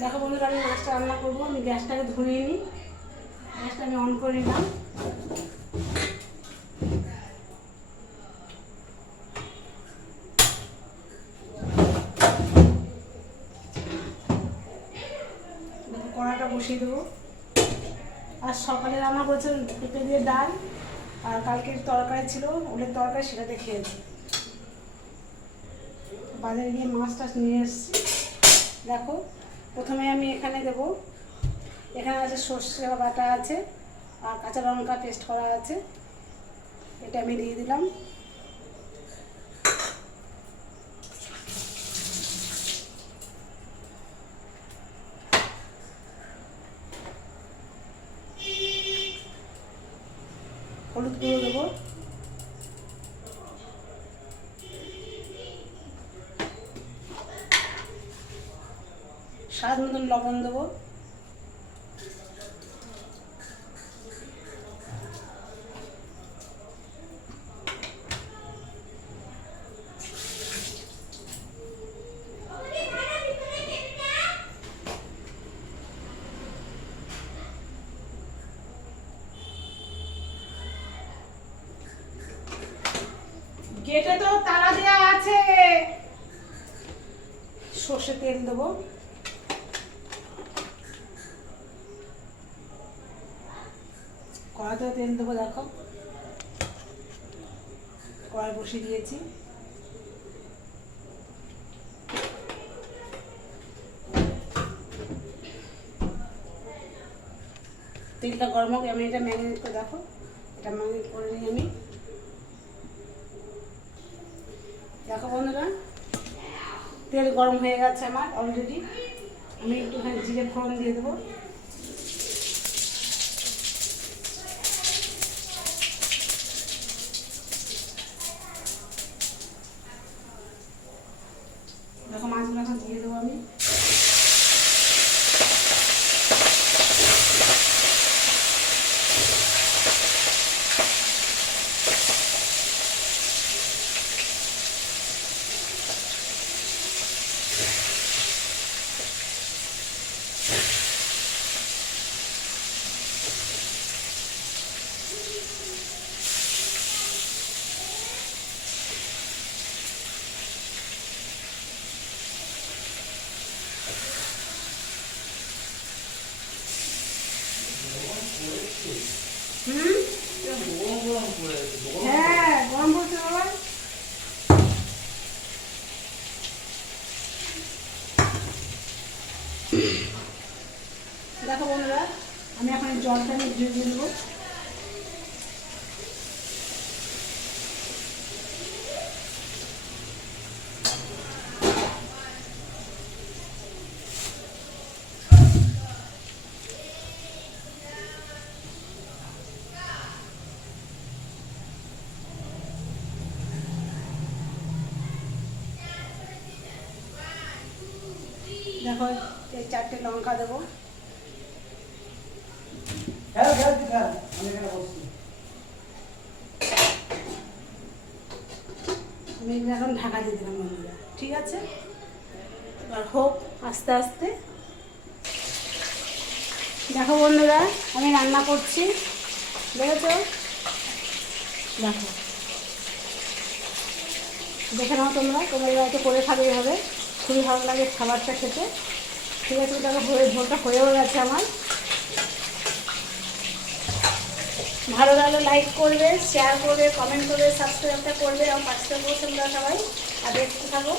দেখো বন্ধুরা, আমি মাছটা রান্না করব। আমি গ্যাসটাকে ধরিয়ে নিই। গ্যাসটা আমি অন করে নিলাম। কড়াটা বসিয়ে দেবো। আর সকালে রান্না করেছিলাম পেঁপে দিয়ে ডাল, আর কালকের তরকারি ছিল ওলের তরকারি সেটাতে খেয়েছি। বাজারে গিয়ে মাছ টাছ নিয়ে এসেছি। দেখো প্রথমে আমি এখানে দেব। এখানে আছে সর্ষে বাটা আছে আর কাঁচা লঙ্কা পেস্ট করা আছে। এটা আমি দিয়ে দিলাম। হলুদ গুঁড়ো দেবো। স্বাদ মতন লবণ দেবো। গেটে তো তালা দেওয়া আছে। সর্ষে তেল দেবো। কড়াতেও তেল দেবো, দেখো। কড়াই বসিয়ে দিয়েছি। তেলটা গরম হোক, আমি এটা ম্যারিনেট করে দেখো। এটা ম্যারিনেট করে নিই আমি। দেখো বন্ধুরা, তেল গরম হয়ে গেছে আমার অলরেডি আমি একটুখানি জিরে ফোড়ন দিয়ে দেবো দেখো মাছগুলো এখন দিয়ে দেবো আমি হুম হ্যাঁ গরম পড়ছে বাবা দেখো বন্ধুরা আমি এখন জলটা নিয়ে দিয়ে দেবো। দেখো এই চারটে লঙ্কা দেবো। আমি এখানে বসছি এখন ঢাকা দিয়ে দিলাম বন্ধুরা ঠিক আছে? এবার হোক, আস্তে আস্তে। দেখো বন্ধুরা, আমি রান্না করছি। দেখেছ? দেখো। দেখে নাও তোমরা তোমরা বাড়িতে করে খাবে এভাবে। খুবই ভালো লাগে খাবারটা খেতে। ঠিক আছে দেখো হয়ে ঝোলটা হয়েও গেছে আমার। ভালো লাগলে লাইক করবে শেয়ার করবে কমেন্ট করবে সাবস্ক্রাইবটা করবে এবং পাঁচটা পছন্দ সবাই, আর দেখতে থাকো।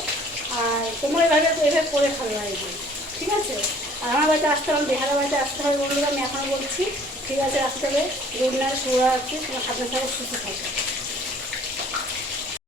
আর তোমরা এভাবে এভাবে করে খাবে লাগবে, ঠিক আছে? আর আমার বাড়িতে আসতে হবে, বেহারা বাড়িতে আসতে হবে বন্ধুরা আমি এখনও বলছি, ঠিক আছে, আসতে হবে। রুগনার শুভ রাত্রি তোমার সাথে সাথে সুস্থ থাকবে